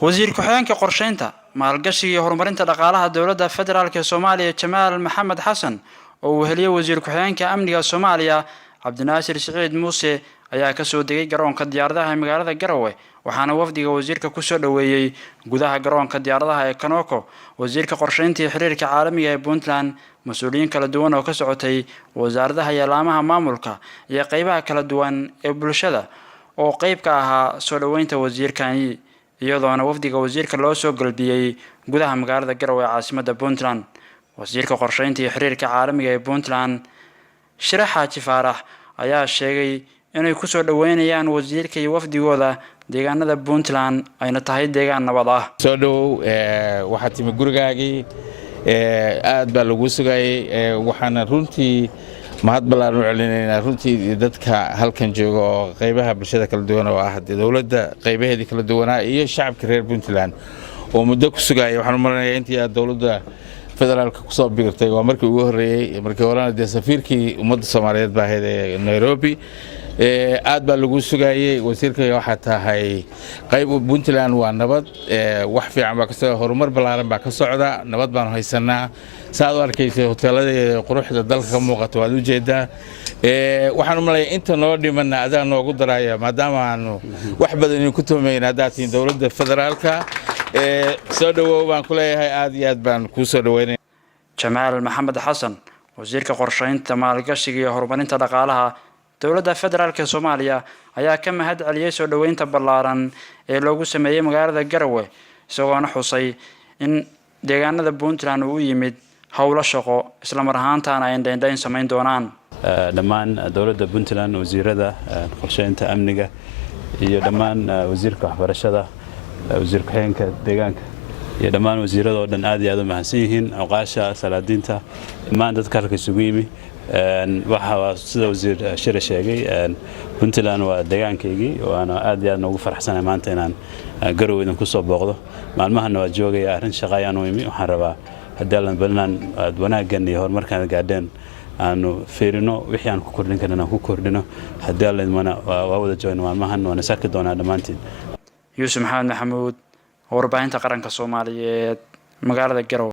وزير كحيانك قرشينتا maalgashiga iyo horumarinta dhaqaalaha dawladda federaalka Soomaaliya Jamaal Maxamed Xasan oo weheliye wasiir ku-xigeenka amniga Soomaaliya Cabdinaasir Saciid Muuse ayaa ka soo degay garoonka diyaaradaha magaalada Garowe waxaana wafdiga wasiirka ku soo dhaweeyay gudaha garoonka diyaaradaha ee Kanoko wasiirka qorsheynta iyo xiriirka caalamiga ee Puntland mas'uuliyiin kala duwan oo ka socotay wasaaradaha iyo laamaha maamulka iyo qaybaha kala duwan ee bulshada oo qayb ka ahaa soo dhaweynta wasiirkan iyadoona wafdiga wasiirka loo soo galbiyay gudaha magaalada Garowe caasimadda Puntland wasiirka qorsheynta iyo xiriirka caalamiga ee Puntland Shiraxa Jifaarax ayaa sheegay inay ku soo dhaweynayaan wasiirka iyo wafdigooda deegaanada Puntland ayna tahay deegaan nabad ah soo dhow waxa timi gurigaagii aad baa lagu sugayay waxaana runtii mahad balaaran u celinayna runtii dadka halkan jooga oo qaybaha bulshada kala duwan oo ah dawladda qaybaheedii kala duwanaa iyo shacabka reer Puntland oo muddo ku sugayay waxaan u maranayaa intii dawladda federaalka ku soo biirtay waa markii ugu horeeyay markii horena safiirkii ummadda Soomaaliyeed baa ahayd Nairobi aad baa lagu sugayay wasiirka waxa tahay qayb Puntland waa nabad wax fiican baa ka soo horumar balaaran baa ka socda nabad baan haysanaa saad u arkaysay hoteelada quruxda dalka ka muuqato waad u jeedaa waxaan u maleeyaa inta noo dhiman adaa noogu daraya maadaama aanu wax badan ku tuumayna daatiin dawladda federaalka soo dhawow baan ku leeyahay aad iyo aad baan ku soo dhaweynay Jamaal Maxamed Xasan wasiirka qorsheynta maalgashiga iyo horumarinta dhaqaalaha dawladda federaalka Soomaaliya ayaa ka mahad celiyay soo dhaweynta ballaaran ee loogu sameeyay magaalada Garowe isagoo xusay in deegaanada Puntland uu yimid hawlo shaqo isla mar ahaantaana ay indhayn sameyn doonaan dhammaan dawladda Puntland wasiirada qorsheynta amniga iyo dhammaan wasiirka waxbarashada wasiir ku-xigeenka deegaanka iyo dhammaan wasiirada oo dhan aad iyo aad u mahadsan yihiin aqaasha salaadiinta dhammaan dadka halka isugu yimi waxa sida wasiir Shire sheegay Puntland waa deegaankeygii waana aad iyo aad ugu faraxsanahay maanta inaan Garowe ku soo booqdo maalmahan waa joogay arrin shaqayaan u yimi waxaan rabaa hadaan balnaan wanaagan iyo horumarkan gaadheen aanu fiirino wixii aan ku kordhin karnaa ku kordhino hadaan mana waa wada joogno maalmahan waana sarki doonaa dhamaantiin Yuusuf Maxamed Maxamuud warbaahinta qaranka Soomaaliyeed magaalada Garowe